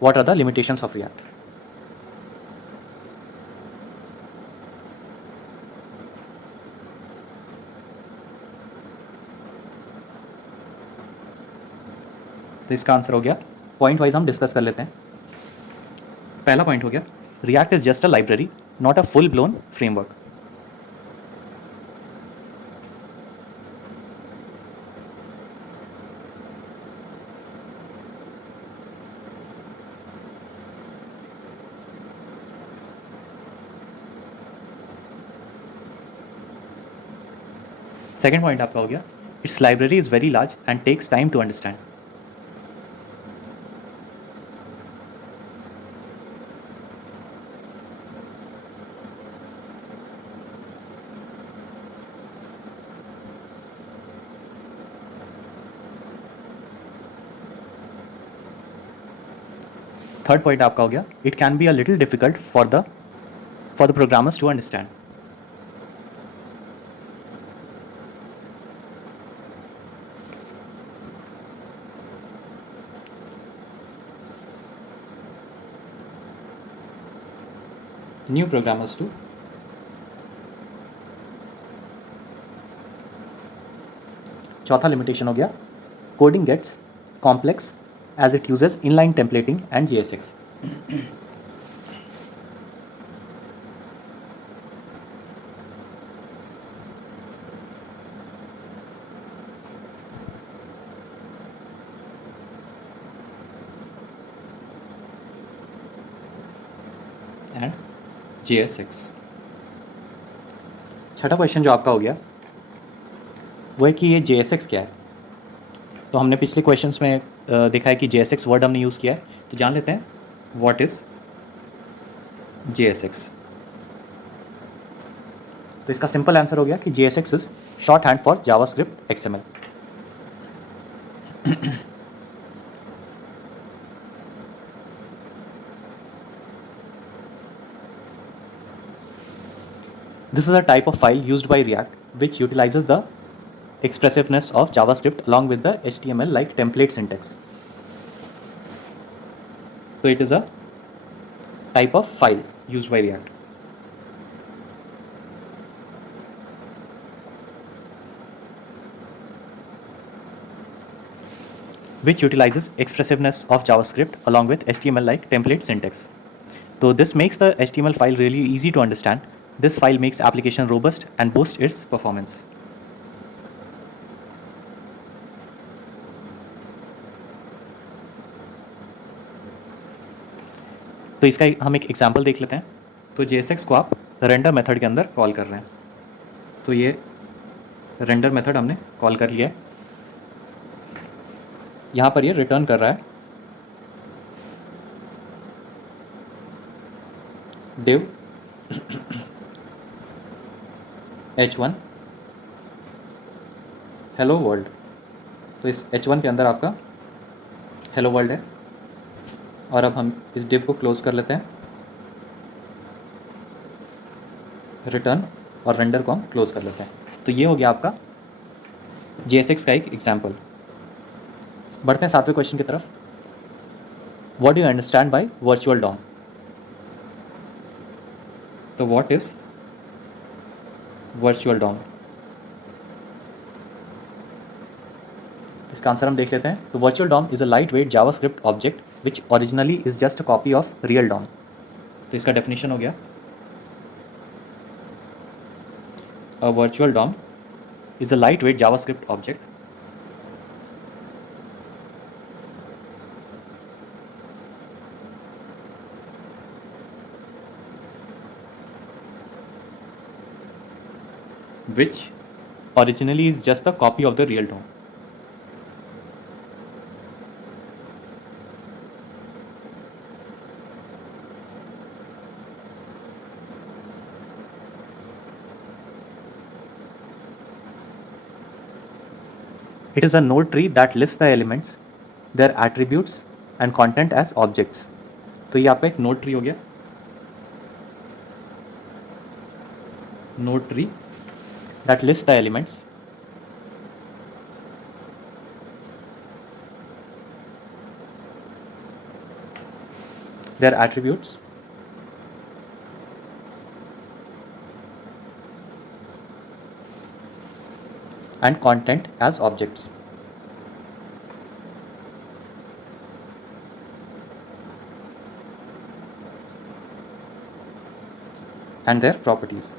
what are the limitations of React? तो इसका आंसर हो गया, पॉइंट वाइज हम डिस्कस कर लेते हैं। पहला पॉइंट हो गया, React is just a library, not a full blown framework. Second point आपका हो गया, it's library is very large and takes time to understand. Third point आपका हो गया, it can be a little difficult for the programmers to understand. New programmers too. चौथा limitation हो गया, coding gets complex as it uses inline templating and JSX। And JSX। छठा question जो आपका हो गया वो है कि ये JSX क्या है। तो हमने पिछले क्वेश्चंस में देखा है कि JSX वर्ड हमने यूज़ किया है, तो जान लेते हैं व्हाट इज़ JSX। तो इसका सिंपल आंसर हो गया कि JSX is short hand for JavaScript XML। This is a type of file used by React which utilizes the expressiveness of JavaScript along with the HTML like template syntax. So it is a type of file used by React. Which utilizes expressiveness of JavaScript along with HTML like template syntax. So this makes the HTML file really easy to understand. This file makes application robust and boosts its performance. तो इसका हम एक एग्जांपल देख लेते हैं। तो JSX को आप रेंडर मेथड के अंदर कॉल कर रहे हैं। तो ये रेंडर मेथड हमने कॉल कर लिया है। यहाँ पर ये रिटर्न कर रहा है div h1 हेलो वर्ल्ड। तो इस h1 के अंदर आपका हेलो वर्ल्ड है। और अब हम इस div को क्लोज कर लेते हैं, रिटर्न और रेंडर को हम क्लोज कर लेते हैं। तो ये हो गया आपका JSX का एक एग्जाम्पल। बढ़ते हैं सातवें क्वेश्चन की तरफ। What do you understand by virtual DOM. तो व्हाट इज वर्चुअल डॉम, इसका आंसर हम देख लेते हैं। तो virtual DOM is a lightweight JavaScript object which originally is just a copy of real DOM. तो इसका डेफिनेशन हो गया, a virtual DOM is a lightweight JavaScript object which originally is just a copy of the real DOM. It is a node tree that lists the elements, their attributes and content as objects. तो ये आपका एक node tree हो गया, node tree that lists the elements, their attributes, and content as objects. And their properties.